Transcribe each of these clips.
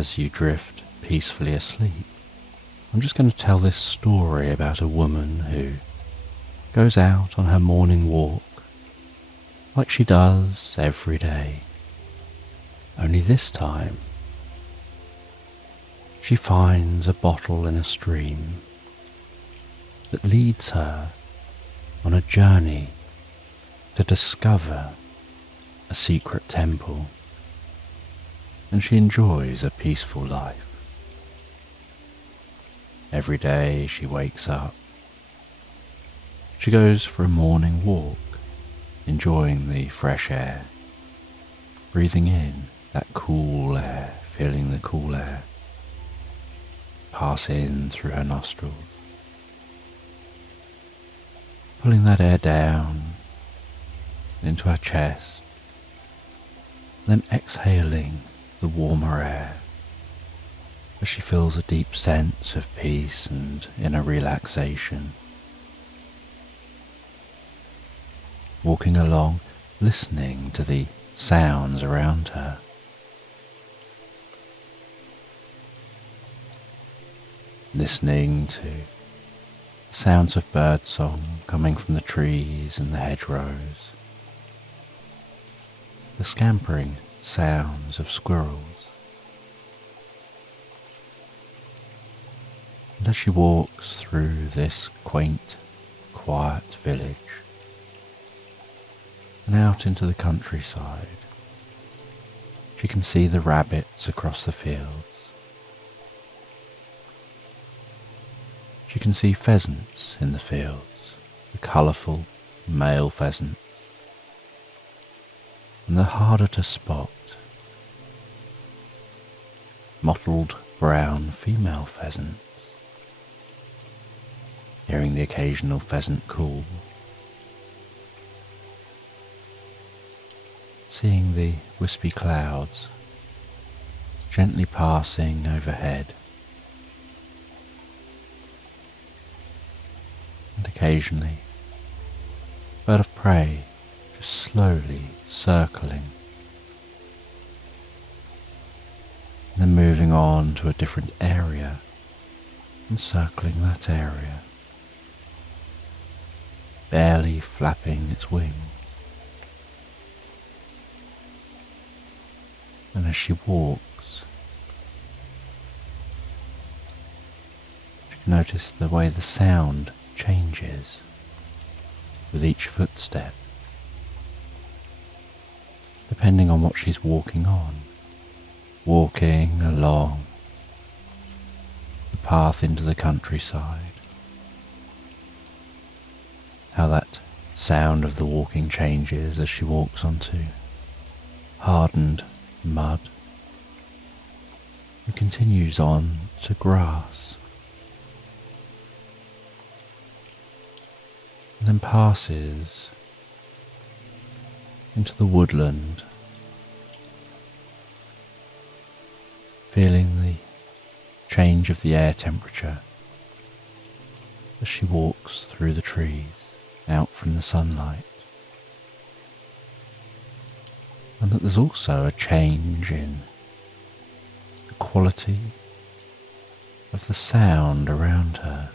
as you drift peacefully asleep, I'm just going to tell this story about a woman who goes out on her morning walk like she does every day. Only this time, she finds a bottle in a stream that leads her on a journey to discover a secret temple, and she enjoys a peaceful life. Every day she wakes up, she goes for a morning walk, enjoying the fresh air, breathing in that cool air, feeling the cool air pass in through her nostrils, pulling that air down into her chest, then exhaling the warmer air as she feels a deep sense of peace and inner relaxation. Walking along, listening to the sounds around her. Listening to sounds of birdsong coming from the trees and the hedgerows. The scampering sounds of squirrels. And as she walks through this quaint, quiet village and out into the countryside, she can see the rabbits across the fields. She can see pheasants in the fields, the colourful male pheasants, and the harder to spot, mottled brown female pheasants, hearing the occasional pheasant call, seeing the wispy clouds gently passing overhead, and occasionally a bird of prey just slowly circling, and then moving on to a different area and circling that area, barely flapping its wings. And as she walks, she can notice the way the sound changes with each footstep, depending on what she's walking on, walking along the path into the countryside. How that sound of the walking changes as she walks onto hardened mud and continues on to grass, and then passes into the woodland, feeling the change of the air temperature as she walks through the trees out from the sunlight. And that there's also a change in the quality of the sound around her,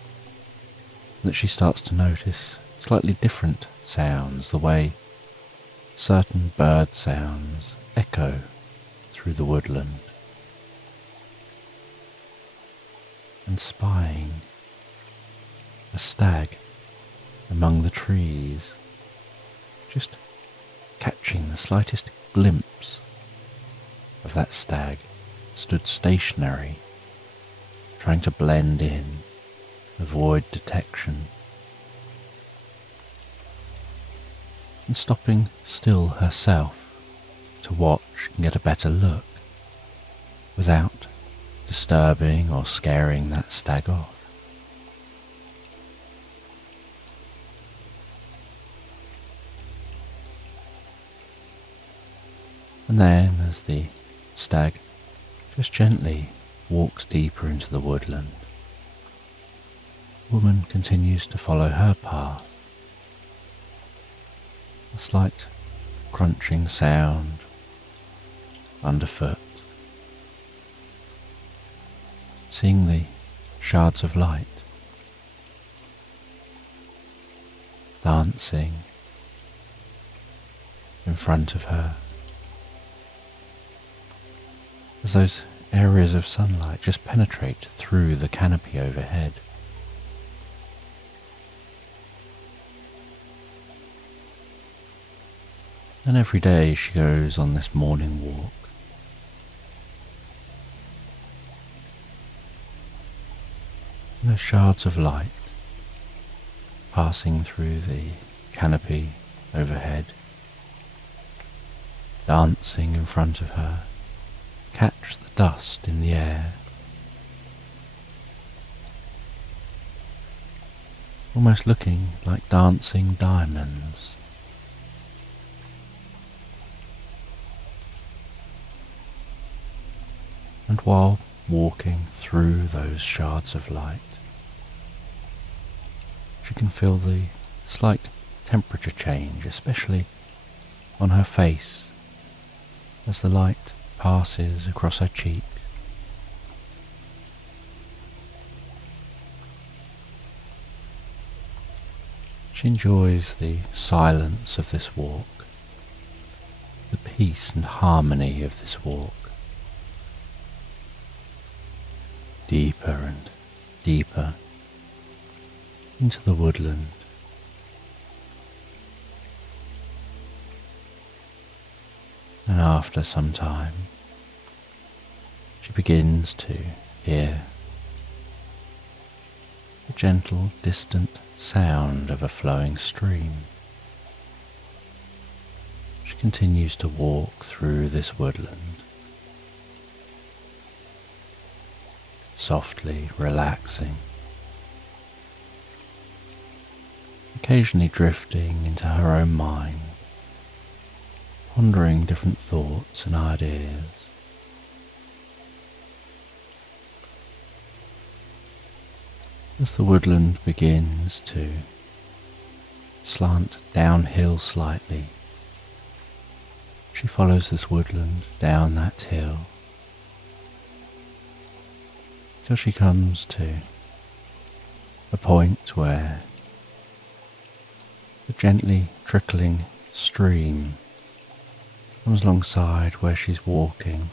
that she starts to notice slightly different sounds, the way certain bird sounds echo through the woodland, and spying a stag among the trees, just catching the slightest glimpse of that stag stood stationary, trying to blend in, avoid detection, and stopping still herself to watch and get a better look without disturbing or scaring that stag off. And then, as the stag just gently walks deeper into the woodland, the woman continues to follow her path. A slight crunching sound underfoot, seeing the shards of light dancing in front of her, as those areas of sunlight just penetrate through the canopy overhead. And every day she goes on this morning walk. And those shards of light passing through the canopy overhead, dancing in front of her, catch the dust in the air, almost looking like dancing diamonds. And while walking through those shards of light, she can feel the slight temperature change, especially on her face, as the light passes across her cheek. She enjoys the silence of this walk, the peace and harmony of this walk. Deeper and deeper into the woodland. And after some time, she begins to hear the gentle, distant sound of a flowing stream. She continues to walk through this woodland, softly relaxing, occasionally drifting into her own mind, pondering different thoughts and ideas. As the woodland begins to slant downhill slightly, she follows this woodland down that hill till she comes to a point where the gently trickling stream comes alongside where she's walking,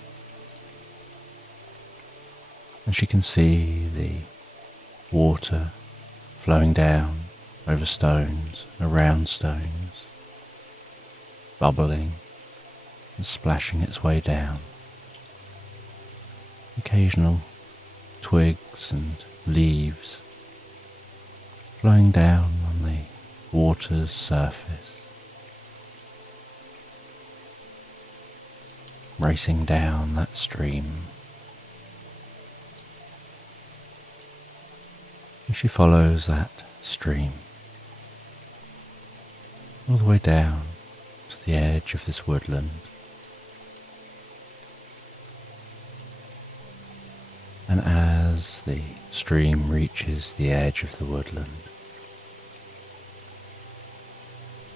and she can see the water flowing down over stones, around stones, bubbling and splashing its way down. Occasional twigs and leaves flowing down on the water's surface, racing down that stream. And she follows that stream all the way down to the edge of this woodland. And as the stream reaches the edge of the woodland,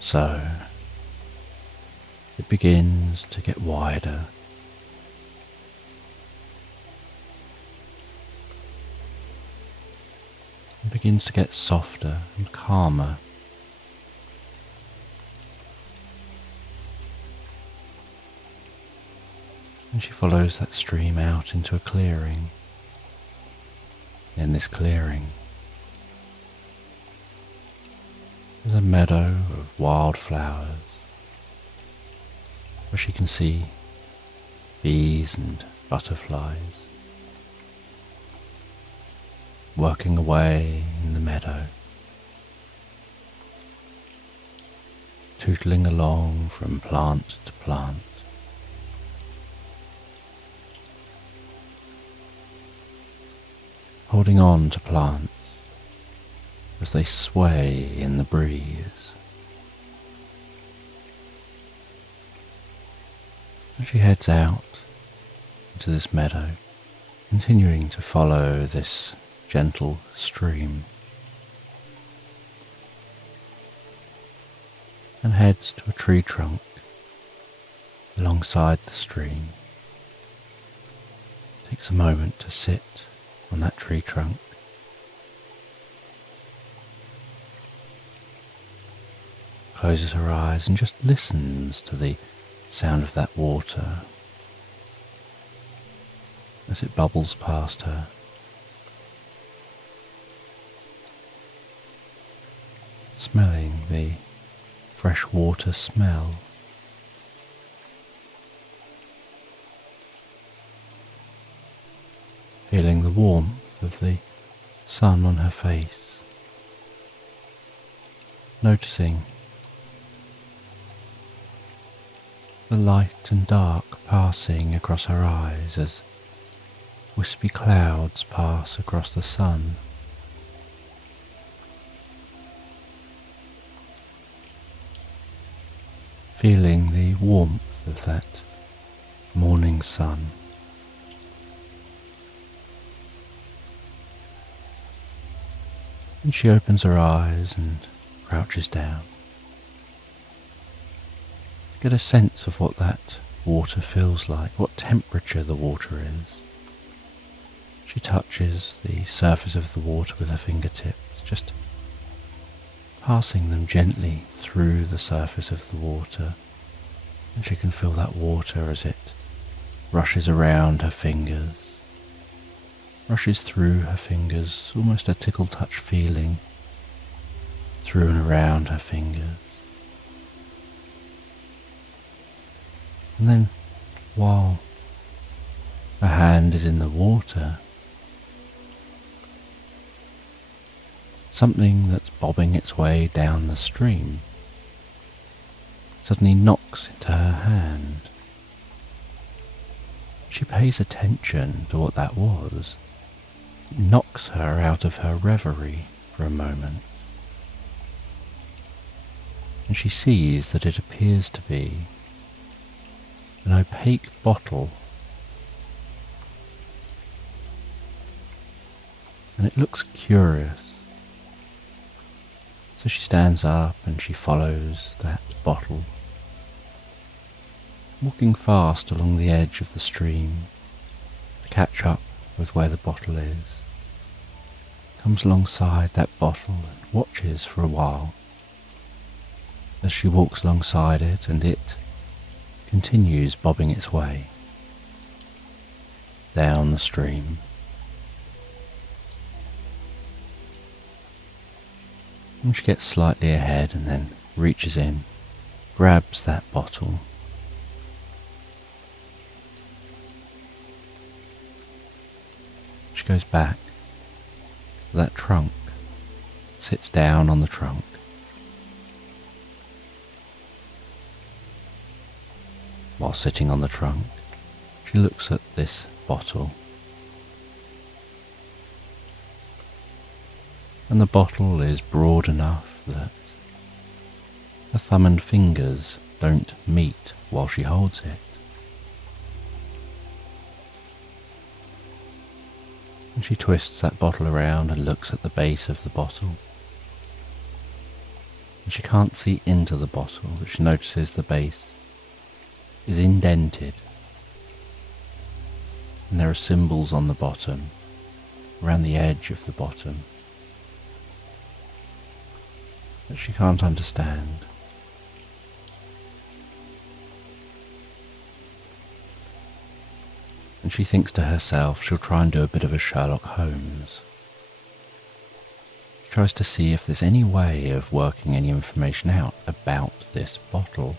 so it begins to get wider, and begins to get softer and calmer. And she follows that stream out into a clearing. In this clearing, there's a meadow of wildflowers where she can see bees and butterflies working away in the meadow, tootling along from plant to plant. Holding on to plants as they sway in the breeze. And she heads out into this meadow, continuing to follow this gentle stream, and heads to a tree trunk alongside the stream. Takes a moment to sit on that tree trunk. Closes her eyes and just listens to the sound of that water as it bubbles past her. Smelling the fresh water smell. Feeling the warmth of the sun on her face. Noticing the light and dark passing across her eyes as wispy clouds pass across the sun. Feeling the warmth of that morning sun. And she opens her eyes and crouches down. Get a sense of what that water feels like, what temperature the water is. She touches the surface of the water with her fingertips, just passing them gently through the surface of the water, and she can feel that water as it rushes around her fingers, rushes through her fingers, almost a tickle touch feeling through and around her fingers. And then, while her hand is in the water, something that's bobbing its way down the stream suddenly knocks into her hand. She pays attention to what that was. It knocks her out of her reverie for a moment. And she sees that it appears to be an opaque bottle, and it looks curious. So she stands up and she follows that bottle, walking fast along the edge of the stream to catch up with where the bottle is. Comes alongside that bottle and watches for a while as she walks alongside it, and it continues bobbing its way down the stream. And she gets slightly ahead and then reaches in, grabs that bottle, she goes back to that trunk, sits down on the trunk. While sitting on the trunk, she looks at this bottle. And the bottle is broad enough that her thumb and fingers don't meet while she holds it. And she twists that bottle around and looks at the base of the bottle. And she can't see into the bottle, but she notices the base is indented, and there are symbols on the bottom, around the edge of the bottom, that she can't understand. And she thinks to herself she'll try and do a bit of a Sherlock Holmes. She tries to see if there's any way of working any information out about this bottle.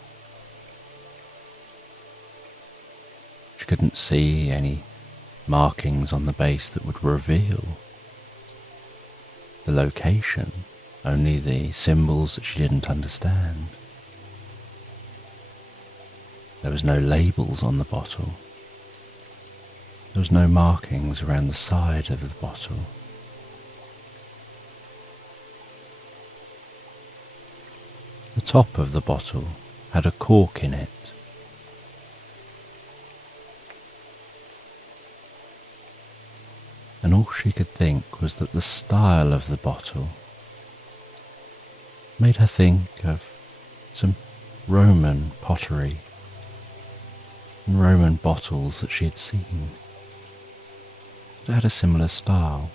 She couldn't see any markings on the base that would reveal the location, only the symbols that she didn't understand. There was no labels on the bottle. There was no markings around the side of the bottle. The top of the bottle had a cork in it. And all she could think was that the style of the bottle made her think of some Roman pottery and Roman bottles that she had seen. It had a similar style.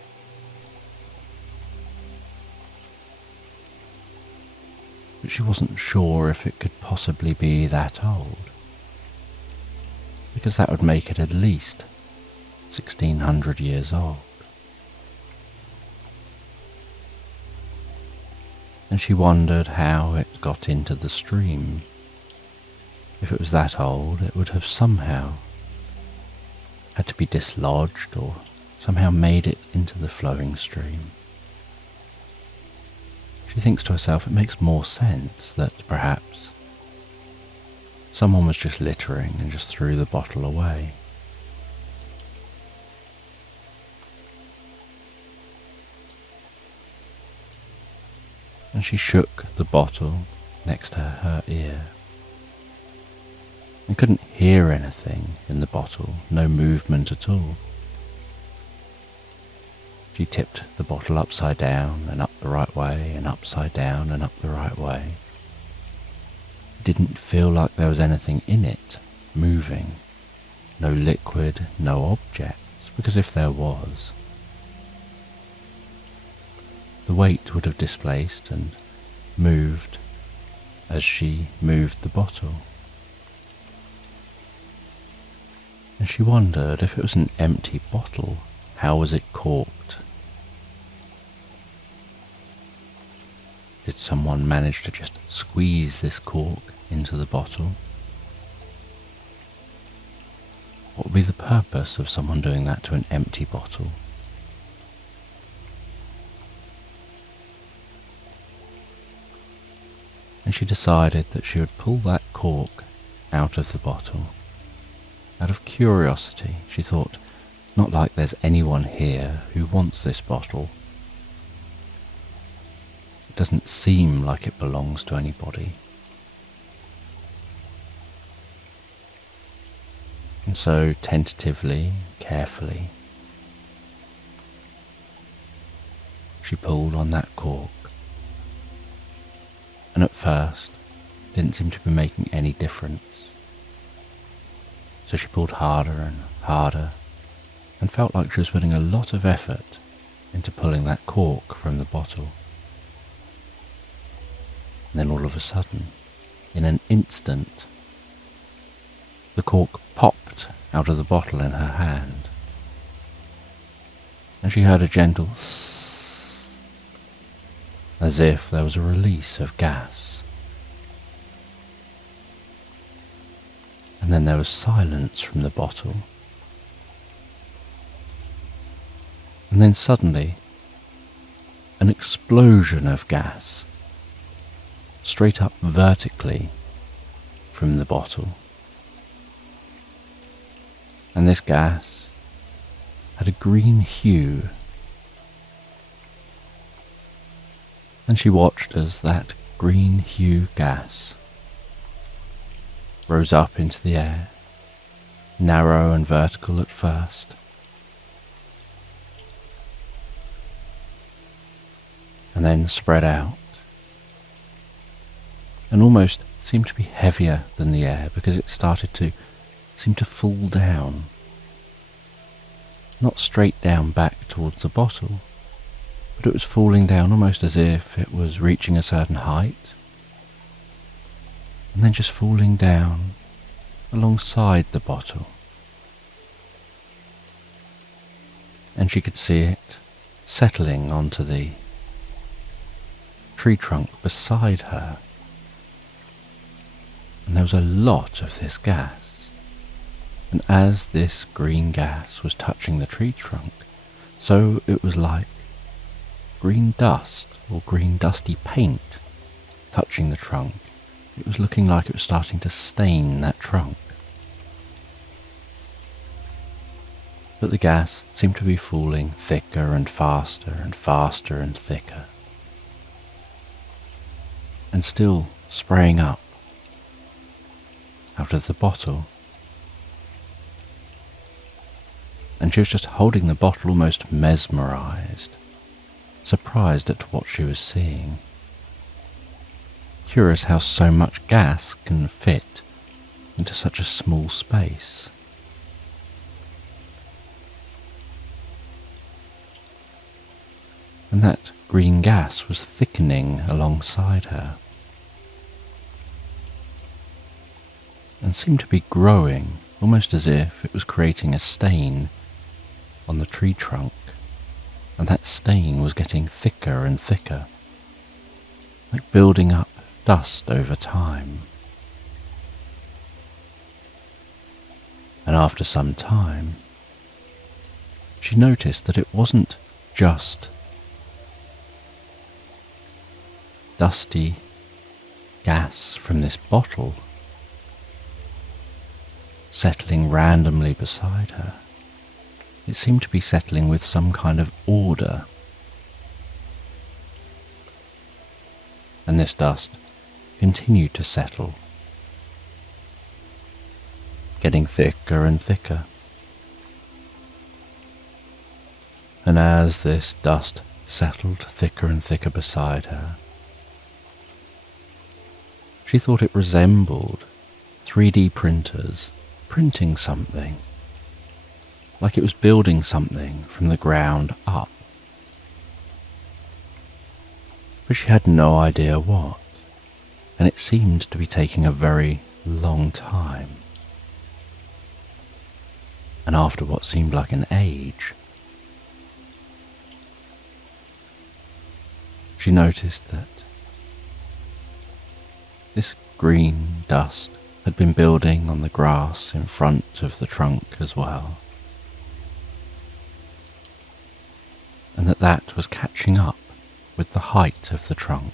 But she wasn't sure if it could possibly be that old, because that would make it at least 1600 years old. And she wondered how it got into the stream. If it was that old, it would have somehow had to be dislodged or somehow made it into the flowing stream. She thinks to herself it makes more sense that perhaps someone was just littering and just threw the bottle away. And she shook the bottle next to her ear and couldn't hear anything in the bottle, no movement at all. She tipped the bottle upside down and up the right way and upside down and up the right way. It didn't feel like there was anything in it moving, no liquid, no objects, because if there was, the weight would have displaced and moved as she moved the bottle. And she wondered if it was an empty bottle, how was it corked? Did someone manage to just squeeze this cork into the bottle? What would be the purpose of someone doing that to an empty bottle? And she decided that she would pull that cork out of the bottle. Out of curiosity, she thought, it's not like there's anyone here who wants this bottle. It doesn't seem like it belongs to anybody. And so, tentatively, carefully, she pulled on that cork. And at first, it didn't seem to be making any difference. So she pulled harder and harder, and felt like she was putting a lot of effort into pulling that cork from the bottle. And then all of a sudden, in an instant, the cork popped out of the bottle in her hand, and she heard a gentle "sss," as if there was a release of gas. And then there was silence from the bottle. And then suddenly, an explosion of gas, straight up vertically from the bottle. And this gas had a green hue. And she watched as that green hue gas rose up into the air, narrow and vertical at first, and then spread out, and almost seemed to be heavier than the air because it started to seem to fall down, not straight down back towards the bottle, but it was falling down almost as if it was reaching a certain height, and then just falling down alongside the bottle. And she could see it settling onto the tree trunk beside her. And there was a lot of this gas. And as this green gas was touching the tree trunk, so it was like green dust or green dusty paint touching the trunk. It was looking like it was starting to stain that trunk. But the gas seemed to be falling thicker and faster and faster and thicker, and still spraying up out of the bottle. And she was just holding the bottle almost mesmerized, surprised at what she was seeing. Curious how so much gas can fit into such a small space. and that green gas was thickening alongside her and seemed to be growing, almost as if it was creating a stain on the tree trunk, and that stain was getting thicker and thicker, like building up dust over time. And after some time, she noticed that it wasn't just dusty gas from this bottle settling randomly beside her. It seemed to be settling with some kind of order. And this dust continued to settle, getting thicker and thicker. And as this dust settled thicker and thicker beside her, she thought it resembled 3D printers printing something, like it was building something from the ground up. But she had no idea what, and it seemed to be taking a very long time. And after what seemed like an age, she noticed that this green dust had been building on the grass in front of the trunk as well, and that was catching up with the height of the trunk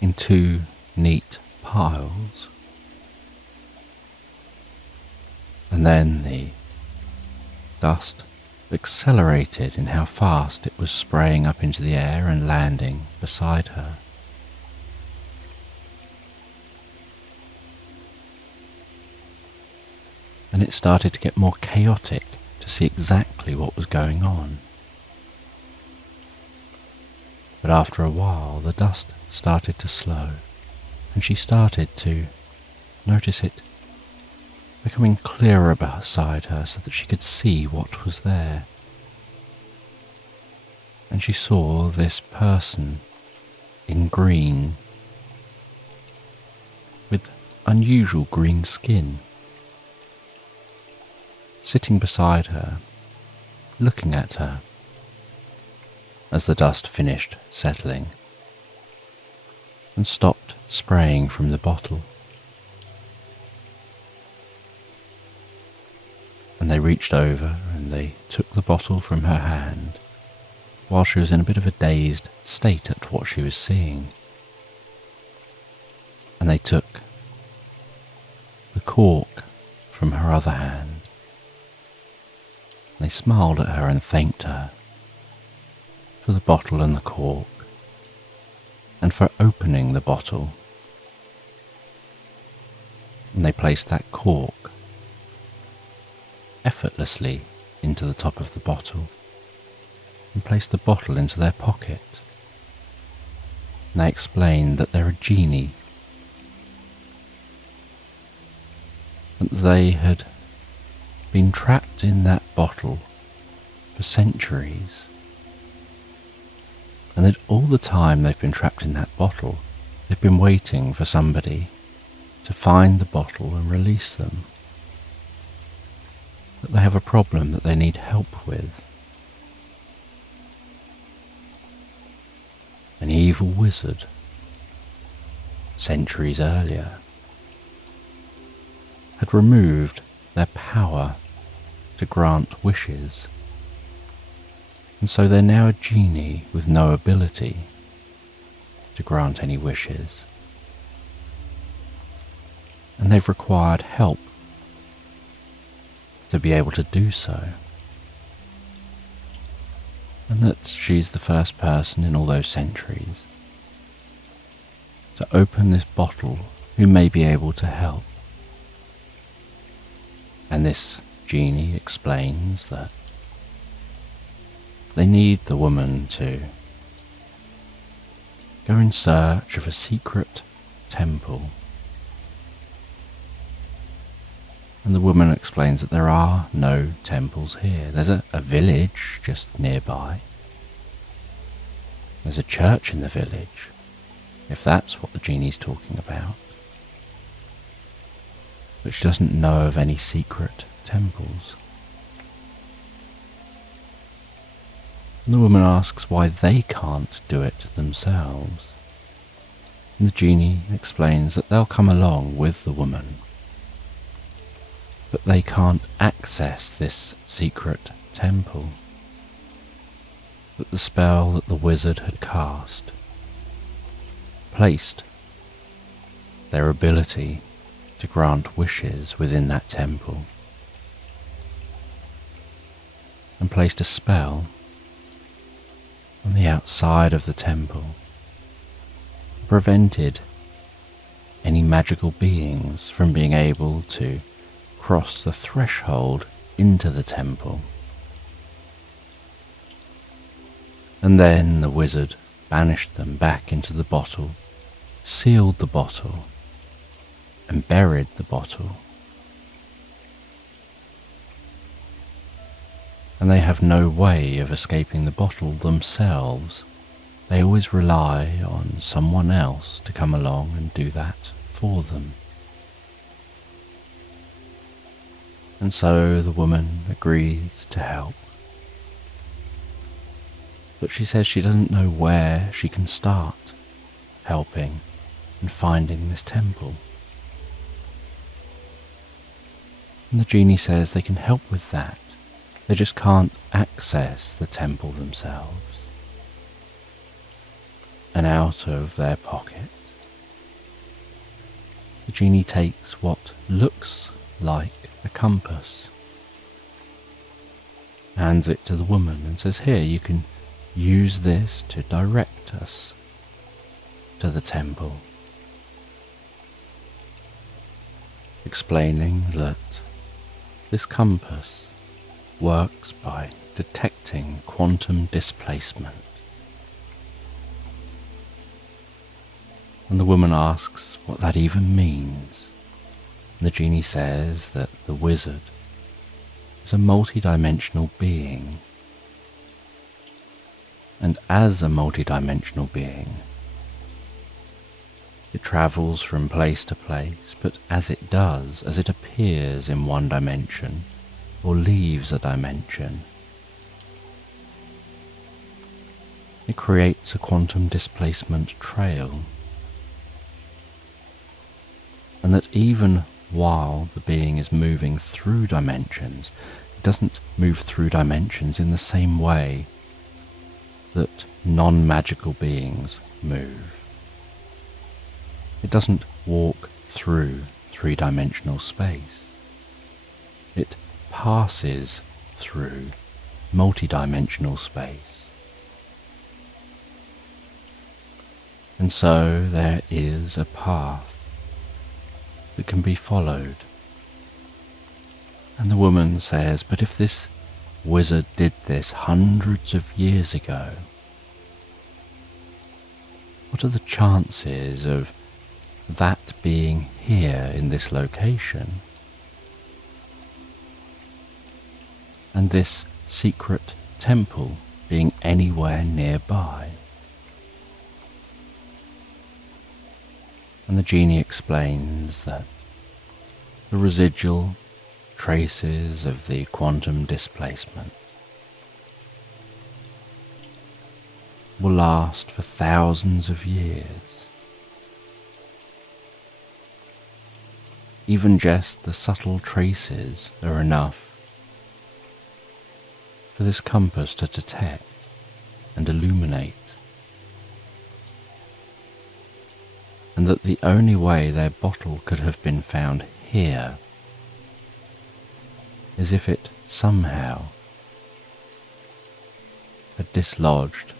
in two neat piles. And then the dust accelerated in how fast it was spraying up into the air and landing beside her. And it started to get more chaotic to see exactly what was going on. But after a while, the dust started to slow, and she started to notice it becoming clearer beside her so that she could see what was there. And she saw this person in green, with unusual green skin, sitting beside her, looking at her as the dust finished settling and stopped spraying from the bottle. And they reached over and they took the bottle from her hand while she was in a bit of a dazed state at what she was seeing. And they took the cork from her other hand. They smiled at her and thanked her for the bottle and the cork, and for opening the bottle. And they placed that cork effortlessly into the top of the bottle, and placed the bottle into their pocket. And they explained that they're a genie, that they had been trapped in that bottle for centuries, and that all the time they've been trapped in that bottle, they've been waiting for somebody to find the bottle and release them. That they have a problem that they need help with. An evil wizard, centuries earlier, had removed their power to grant wishes, and so they're now a genie with no ability to grant any wishes, and they've required help to be able to do so, and that she's the first person in all those centuries to open this bottle who may be able to help. And this genie explains that they need the woman to go in search of a secret temple And the woman explains that there are no temples here. There's a village just nearby. There's a church in the village, if that's what the genie's talking about. But she doesn't know of any secret temples. And the woman asks why they can't do it themselves. And the genie explains that they'll come along with the woman, but they can't access this secret temple. That the spell that the wizard had cast placed their ability to grant wishes within that temple, and placed a spell on the outside of the temple, prevented any magical beings from being able to cross the threshold into the temple. And then the wizard banished them back into the bottle, sealed the bottle, and buried the bottle. And they have no way of escaping the bottle themselves. They always rely on someone else to come along and do that for them. And so the woman agrees to help. But she says she doesn't know where she can start helping and finding this temple. And the genie says they can help with that. They just can't access the temple themselves. And out of their pocket, the genie takes what looks like a compass, hands it to the woman and says, "Here, you can use this to direct us to the temple," explaining that this compass works by detecting quantum displacement. And the woman asks what that even means. And the genie says that the wizard is a multi-dimensional being. And as a multi-dimensional being, it travels from place to place, but as it does, as it appears in one dimension or leaves a dimension, it creates a quantum displacement trail. And that even while the being is moving through dimensions, it doesn't move through dimensions in the same way that non-magical beings move. It doesn't walk through three-dimensional space. It passes through multi-dimensional space. And so there is a path that can be followed. And the woman says, "But if this wizard did this hundreds of years ago, what are the chances of that being here in this location, and this secret temple being anywhere nearby?" And the genie explains that the residual traces of the quantum displacement will last for thousands of years. Even just the subtle traces are enough for this compass to detect and illuminate, and that the only way their bottle could have been found here is if it somehow had dislodged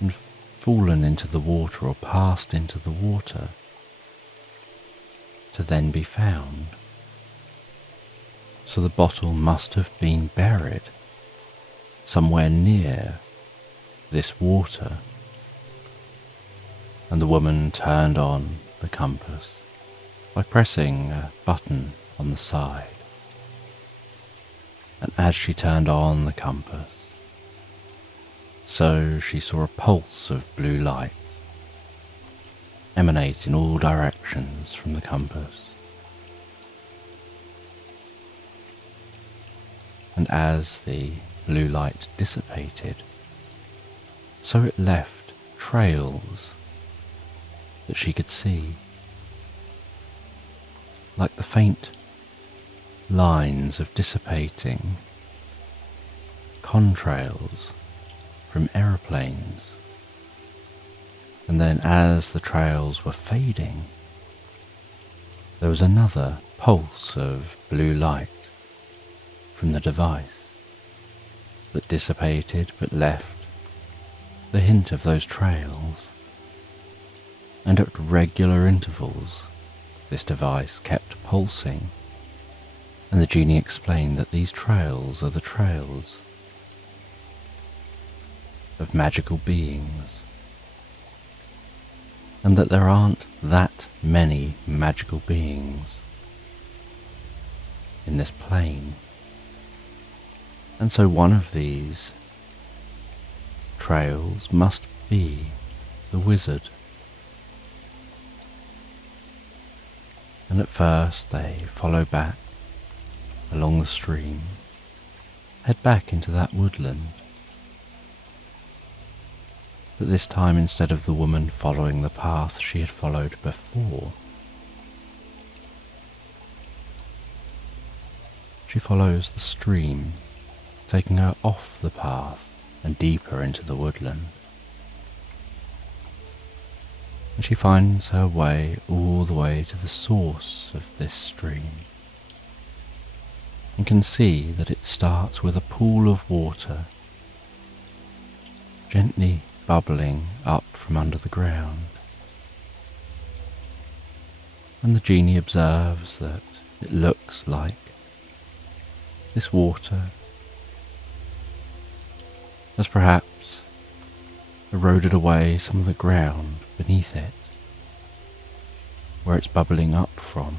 and fallen into the water or passed into the water to then be found. So the bottle must have been buried somewhere near this water. And the woman turned on the compass by pressing a button on the side, and as she turned on the compass, so she saw a pulse of blue light emanate in all directions from the compass. And as the blue light dissipated, so it left trails that she could see, like the faint lines of dissipating contrails from aeroplanes. And then as the trails were fading, there was another pulse of blue light from the device that dissipated but left the hint of those trails. And at regular intervals this device kept pulsing, and the genie explained that these trails are the trails of magical beings, and that there aren't that many magical beings in this plane. And so one of these trails must be the wizard. And at first they follow back along the stream, head back into that woodland. But this time, instead of the woman following the path she had followed before, she follows the stream, taking her off the path and deeper into the woodland. And she finds her way all the way to the source of this stream, and can see that it starts with a pool of water gently bubbling up from under the ground. And the genie observes that it looks like this water has perhaps eroded away some of the ground beneath it, where it's bubbling up from,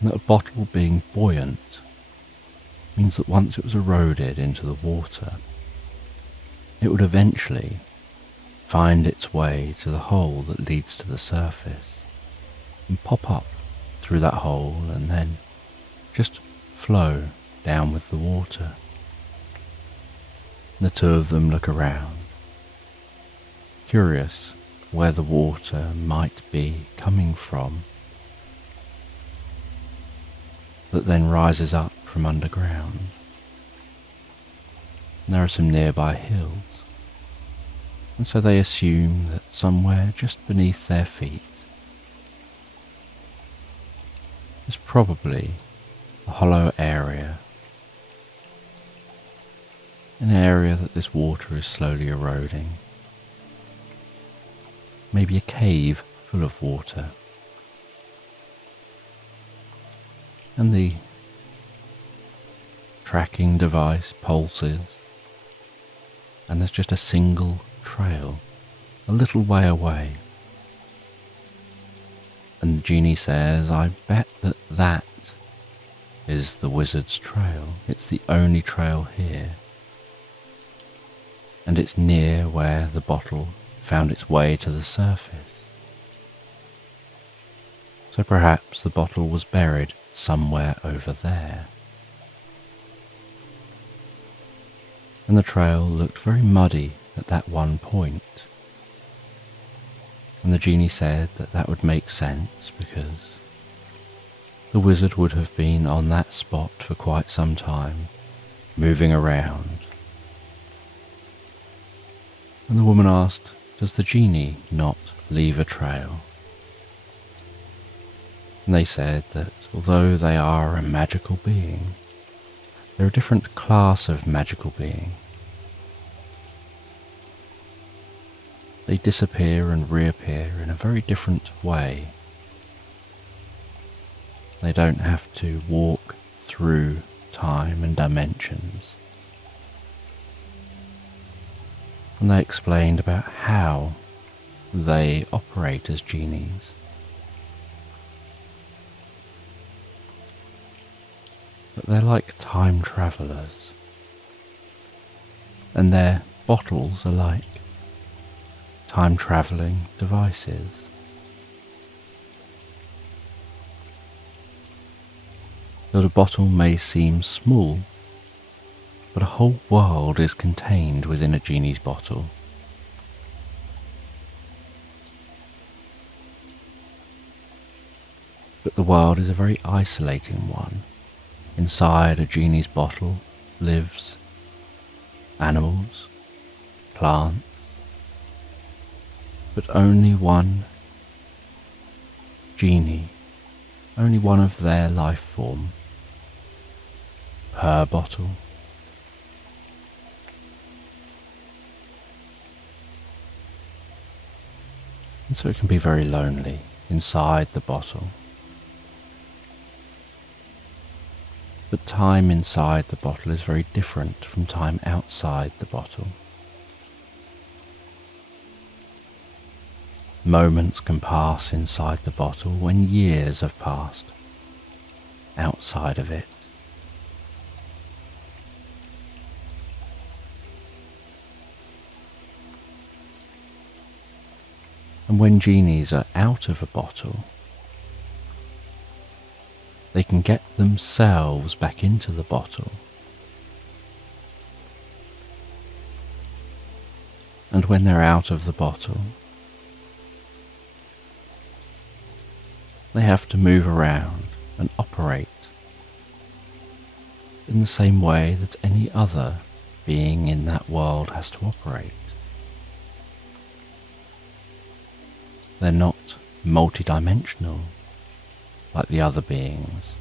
and that a bottle being buoyant means that once it was eroded into the water, it would eventually find its way to the hole that leads to the surface and pop up through that hole and then just flow down with the water. The two of them look around, curious where the water might be coming from, that then rises up from underground. There are some nearby hills, and so they assume that somewhere just beneath their feet is probably a hollow area, an area that this water is slowly eroding. Maybe a cave full of water. And the tracking device pulses, and there's just a single trail a little way away. And the genie says, I bet that that is the wizard's trail. It's the only trail here. And it's near where the bottle found its way to the surface. So perhaps the bottle was buried somewhere over there. And the trail looked very muddy at that one point. And the genie said that that would make sense because the wizard would have been on that spot for quite some time, moving around. And the woman asked, does the genie not leave a trail? And they said that although they are a magical being, they're a different class of magical being. They disappear and reappear in a very different way. They don't have to walk through time and dimensions. And they explained about how they operate as genies. but they're like time travellers, and their bottles are like time travelling devices. Though the bottle may seem small, but a whole world is contained within a genie's bottle. But the world is a very isolating one. Inside a genie's bottle lives animals, plants, but only one genie, only one of their life form per bottle. And so it can be very lonely inside the bottle. But time inside the bottle is very different from time outside the bottle. Moments can pass inside the bottle when years have passed outside of it. And when genies are out of a bottle, they can get themselves back into the bottle. And when they're out of the bottle, they have to move around and operate in the same way that any other being in that world has to operate. They're not multidimensional like the other beings.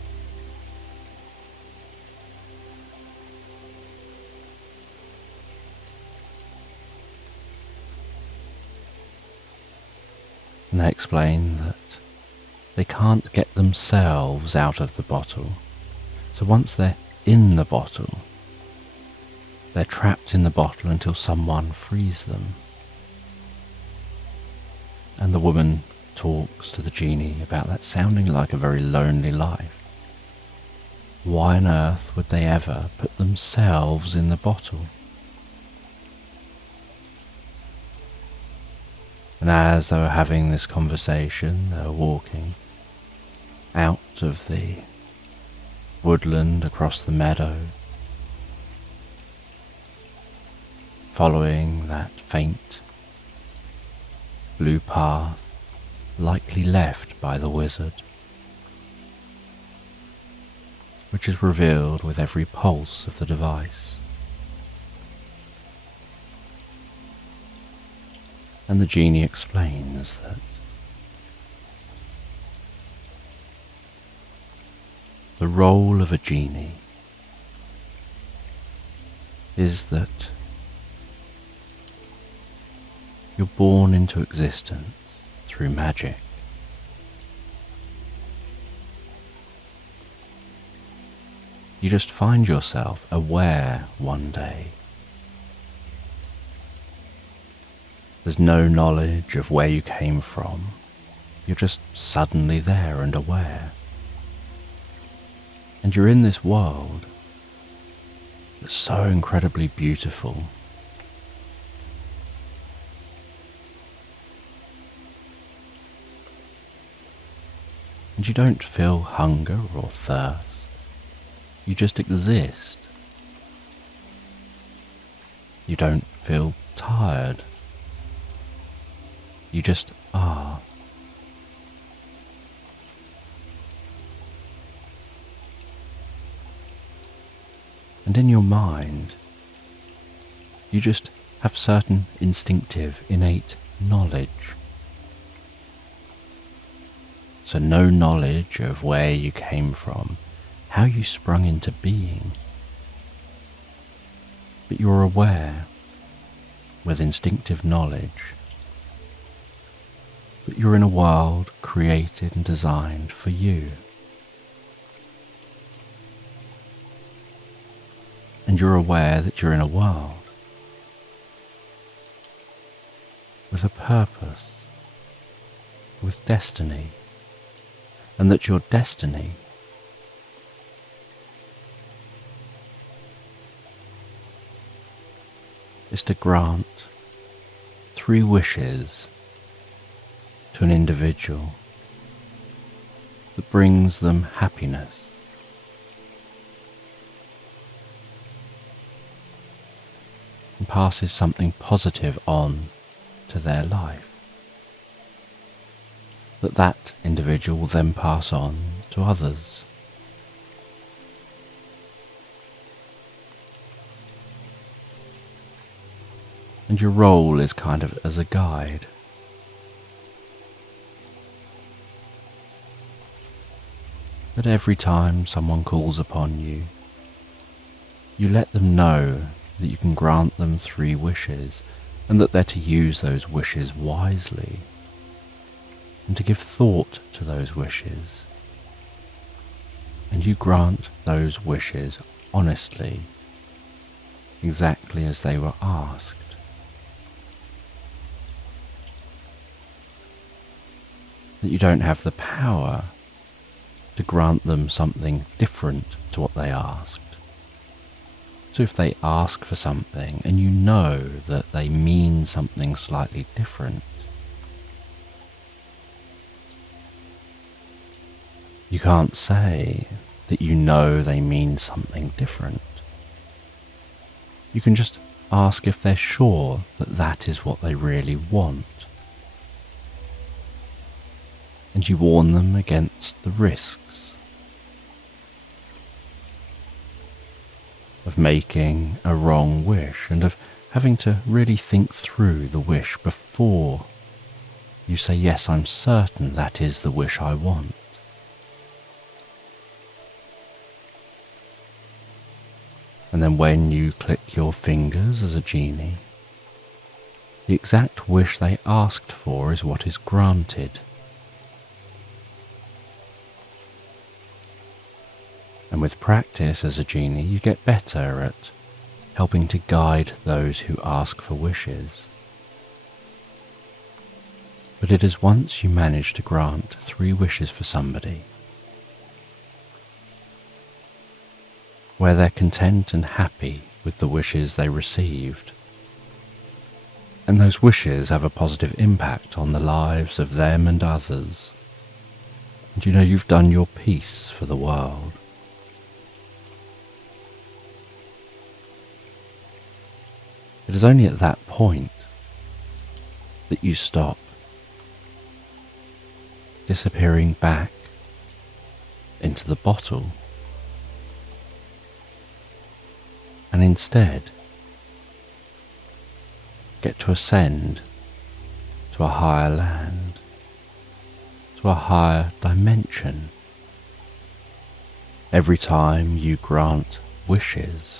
And they explain that they can't get themselves out of the bottle. So once they're in the bottle, they're trapped in the bottle until someone frees them. And the woman talks to the genie about that sounding like a very lonely life. Why on earth would they ever put themselves in the bottle? And as they were having this conversation, they were walking out of the woodland across the meadow, following that faint blue path likely left by the wizard, which is revealed with every pulse of the device. And the genie explains that the role of a genie is that you're born into existence through magic. You just find yourself aware one day. There's no knowledge of where you came from. You're just suddenly there and aware. And you're in this world that's so incredibly beautiful. And you don't feel hunger or thirst. You just exist. You don't feel tired. You just are. And in your mind, you just have certain instinctive, innate knowledge. So no knowledge of where you came from, how you sprung into being. But you're aware, with instinctive knowledge, that you're in a world created and designed for you. And you're aware that you're in a world with a purpose, with destiny, and that your destiny is to grant 3 wishes to an individual that brings them happiness. And passes something positive on to their life, that individual will then pass on to others. And your role is kind of as a guide. But every time someone calls upon you, you let them know that you can grant them 3 wishes and that they're to use those wishes wisely and to give thought to those wishes. And you grant those wishes honestly, exactly as they were asked. That you don't have the power to grant them something different to what they asked. So if they ask for something and you know that they mean something slightly different, you can't say that you know they mean something different. You can just ask if they're sure that that is what they really want. And you warn them against the risks of making a wrong wish and of having to really think through the wish before you say, yes, I'm certain that is the wish I want. And then when you click your fingers as a genie, the exact wish they asked for is what is granted. And with practice as a genie, you get better at helping to guide those who ask for wishes. But it is once you manage to grant 3 wishes for somebody, where they're content and happy with the wishes they received, and those wishes have a positive impact on the lives of them and others, and you know you've done your piece for the world. It is only at that point that you stop disappearing back into the bottle and instead get to ascend to a higher land, to a higher dimension. Every time you grant wishes,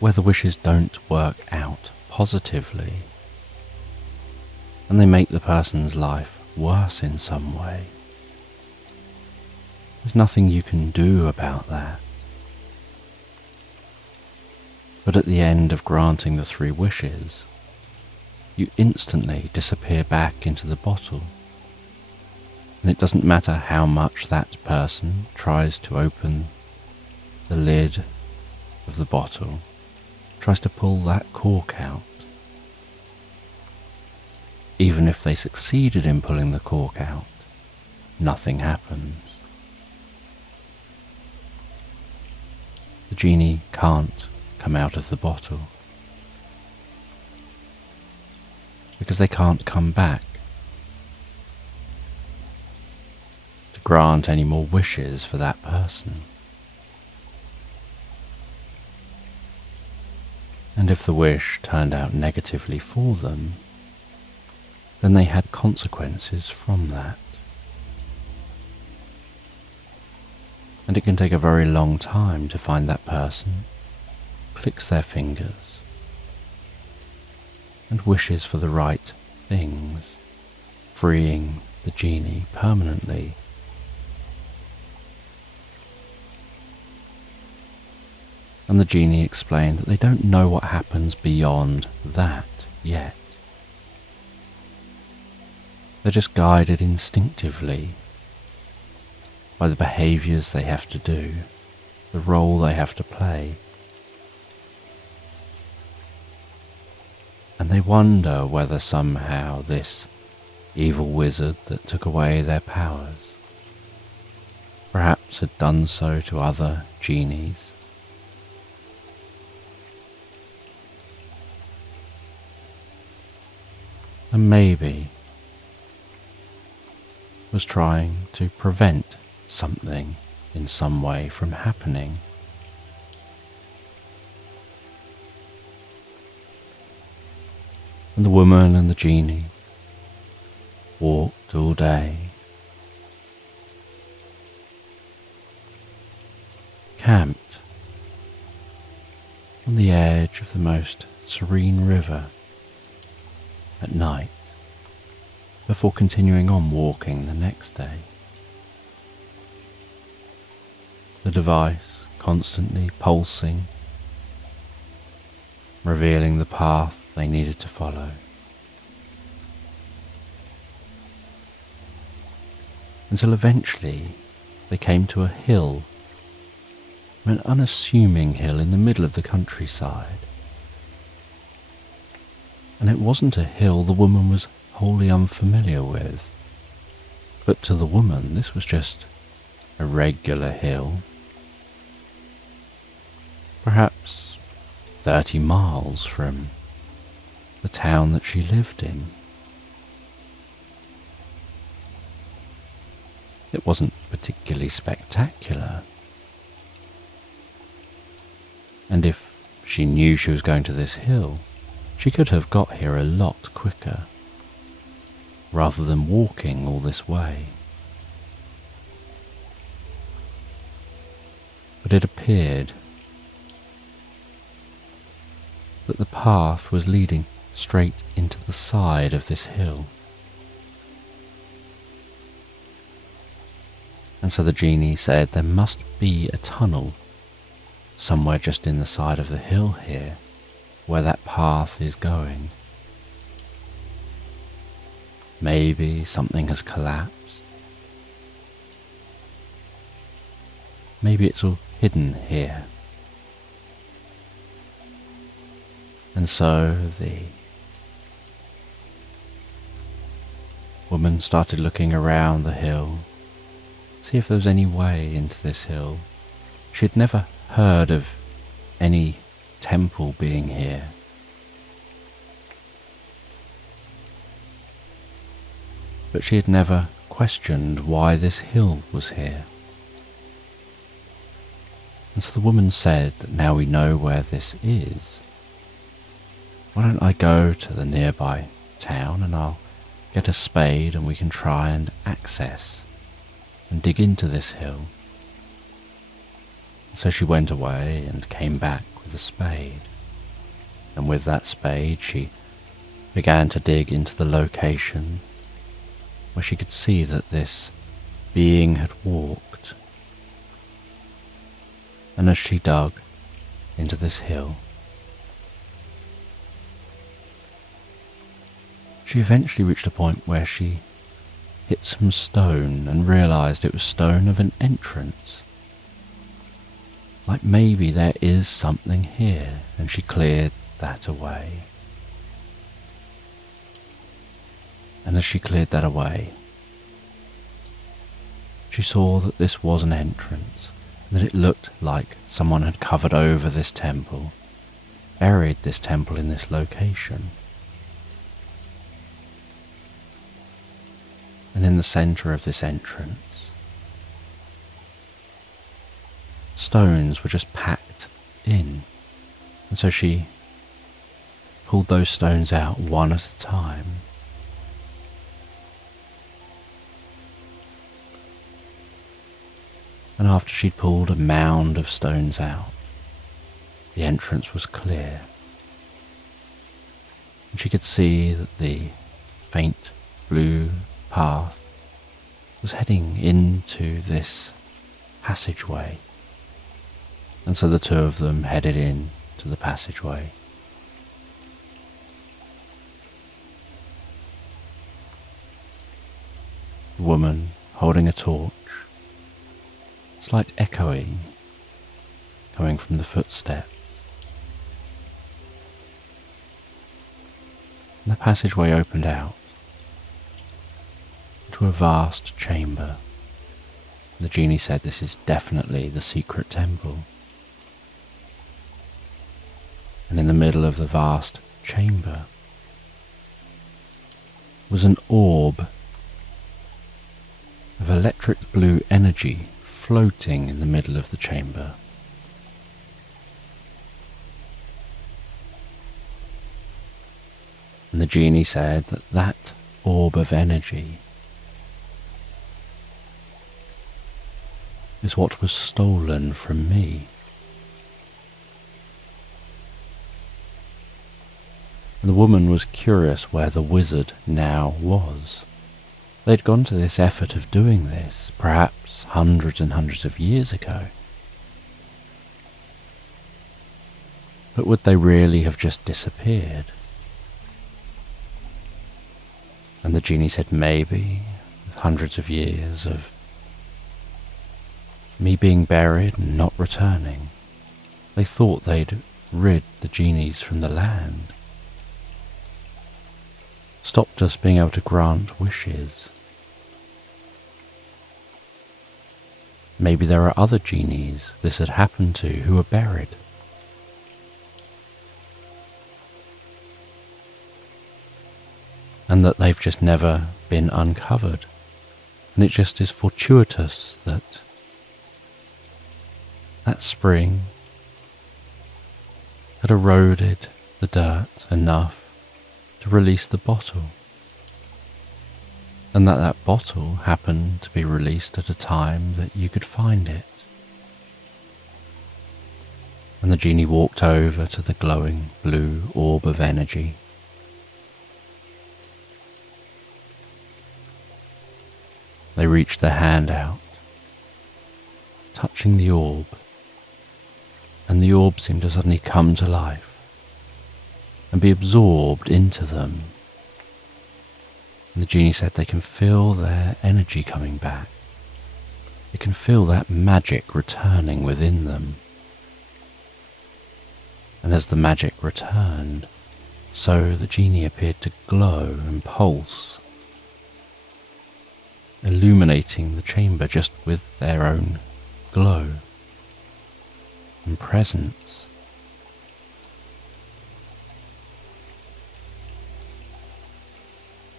where the wishes don't work out positively and they make the person's life worse in some way, there's nothing you can do about that. But at the end of granting the 3 wishes, you instantly disappear back into the bottle, and it doesn't matter how much that person tries to open the lid of the bottle, tries to pull that cork out. Even if they succeeded in pulling the cork out, nothing happens. The genie can't come out of the bottle because they can't come back to grant any more wishes for that person. And if the wish turned out negatively for them, then they had consequences from that. And it can take a very long time to find that person clicks their fingers and wishes for the right things, freeing the genie permanently. And the genie explained that they don't know what happens beyond that yet. They're just guided instinctively by the behaviours they have to do, the role they have to play. they wonder whether somehow this evil wizard that took away their powers perhaps had done so to other genies. And maybe was trying to prevent something in some way from happening. And the woman and the genie walked all day, camped on the edge of the most serene river at night, before continuing on walking the next day. The device constantly pulsing, revealing the path they needed to follow. Until eventually they came to a hill, an unassuming hill in the middle of the countryside. And it wasn't a hill the woman was wholly unfamiliar with, but to the woman this was just a regular hill, perhaps 30 miles from the town that she lived in. It wasn't particularly spectacular, and if she knew she was going to this hill, she could have got here a lot quicker, rather than walking all this way. But it appeared that the path was leading straight into the side of this hill. And so the genie said there must be a tunnel somewhere just in the side of the hill here, where that path is going. Maybe something has collapsed. Maybe it's all hidden here. And so the woman started looking around the hill, see if there was any way into this hill. She had never heard of any temple being here. But she had never questioned why this hill was here. And so the woman said that now we know where this is, why don't I go to the nearby town and I'll get a spade and we can try and access and dig into this hill. So she went away and came back with a spade, and with that spade she began to dig into the location where she could see that this being had walked. And as she dug into this hill, she eventually reached a point where she hit some stone and realized it was stone of an entrance. Like maybe there is something here, and she cleared that away. And as she cleared that away, she saw that this was an entrance, and that it looked like someone had covered over this temple, buried this temple in this location. And in the center of this entrance, stones were just packed in, and so she pulled those stones out one at a time. And after she'd pulled a mound of stones out, the entrance was clear, and she could see that the faint blue path was heading into this passageway. And so the two of them headed in to the passageway. The woman holding a torch, slight echoing coming from the footsteps. and the passageway opened out into a vast chamber. The genie said, "This is definitely the secret temple." And in the middle of the vast chamber was an orb of electric blue energy floating in the middle of the chamber. And the genie said that that orb of energy is what was stolen from me. And the woman was curious where the wizard now was. They'd gone to this effort of doing this, perhaps hundreds and hundreds of years ago. But would they really have just disappeared? And the genie said, maybe, with hundreds of years of me being buried and not returning, they thought they'd rid the genies from the land, stopped us being able to grant wishes. Maybe there are other genies this had happened to who are buried. And that they've just never been uncovered. And it just is fortuitous that that spring had eroded the dirt enough to release the bottle. And that bottle happened to be released at a time that you could find it. And the genie walked over to the glowing blue orb of energy. They reached their hand out, touching the orb, and the orb seemed to suddenly come to life and be absorbed into them. And the genie said they can feel their energy coming back. They can feel that magic returning within them. And as the magic returned, so the genie appeared to glow and pulse, illuminating the chamber just with their own glow and presence.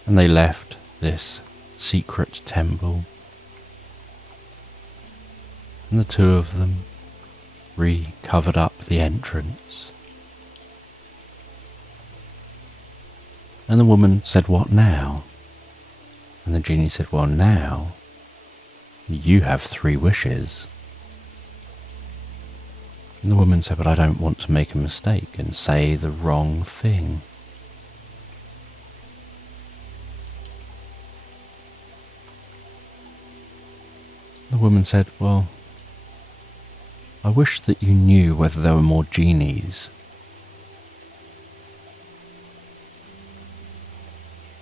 And they left this secret temple, and the two of them recovered up the entrance. And the woman said, "What now?" And the genie said, "Well, now you have 3 wishes." And the woman said, "But I don't want to make a mistake and say the wrong thing." The woman said, "Well, I wish that you knew whether there were more genies,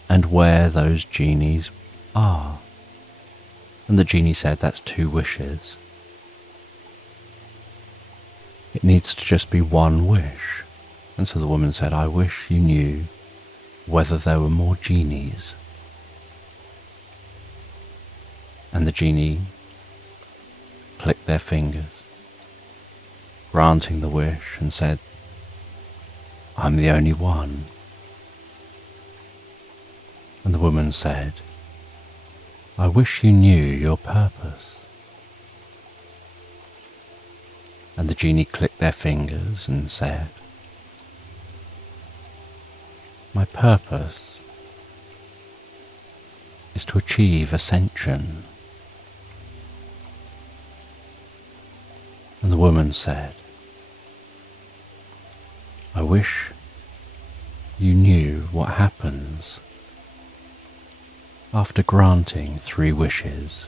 and where those genies are." And the genie said, "That's 2 wishes. It needs to just be 1 wish." And so the woman said, "I wish you knew whether there were more genies." And the genie clicked their fingers, granting the wish, and said, "I'm the only one." And the woman said, "I wish you knew your purpose." And the genie clicked their fingers and said, "My purpose is to achieve ascension." And the woman said, "I wish you knew what happens after granting 3 wishes."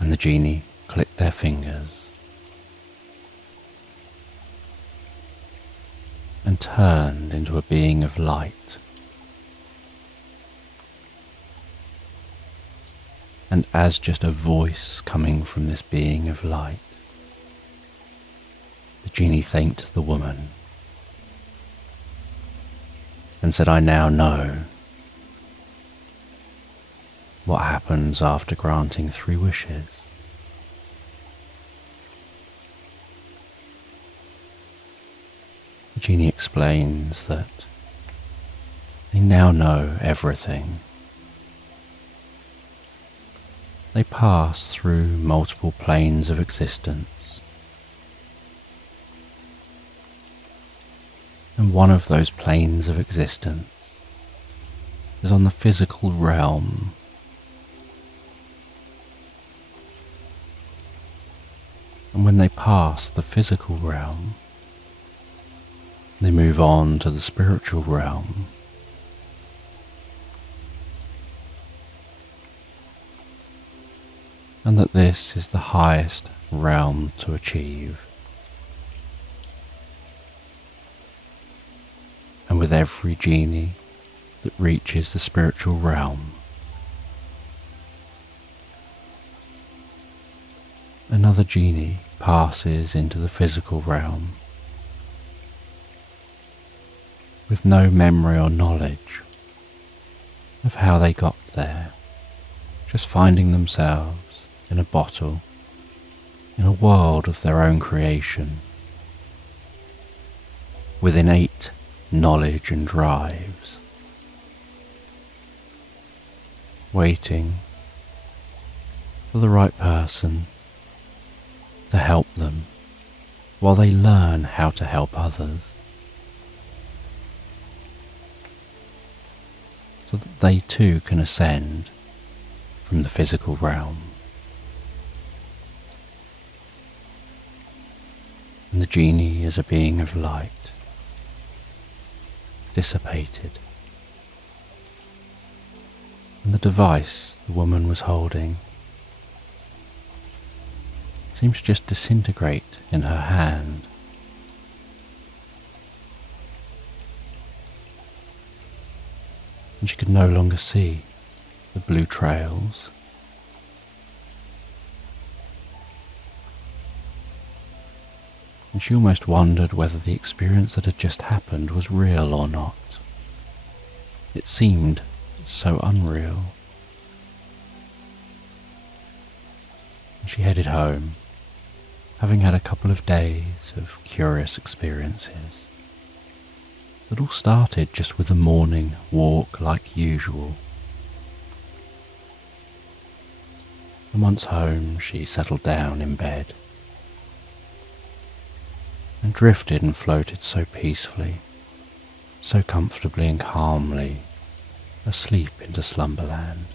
And the genie clicked their fingers and turned into a being of light. And as just a voice coming from this being of light, the genie thanked the woman and said, "I now know what happens after granting 3 wishes." The genie explains that they now know everything. They pass through multiple planes of existence, and one of those planes of existence is on the physical realm. And when they pass the physical realm, they move on to the spiritual realm. And that this is the highest realm to achieve. And with every genie that reaches the spiritual realm, another genie passes into the physical realm with no memory or knowledge of how they got there, just finding themselves in a bottle, in a world of their own creation, with innate knowledge and drives, waiting for the right person to help them while they learn how to help others, so that they too can ascend from the physical realm. And the genie is a being of light, dissipated, and the device the woman was holding seemed to just disintegrate in her hand. And she could no longer see the blue trails. And she almost wondered whether the experience that had just happened was real or not. It seemed so unreal. And she headed home, having had a couple of days of curious experiences. It all started just with a morning walk like usual. And once home, she settled down in bed and drifted and floated so peacefully, so comfortably and calmly, asleep into slumberland.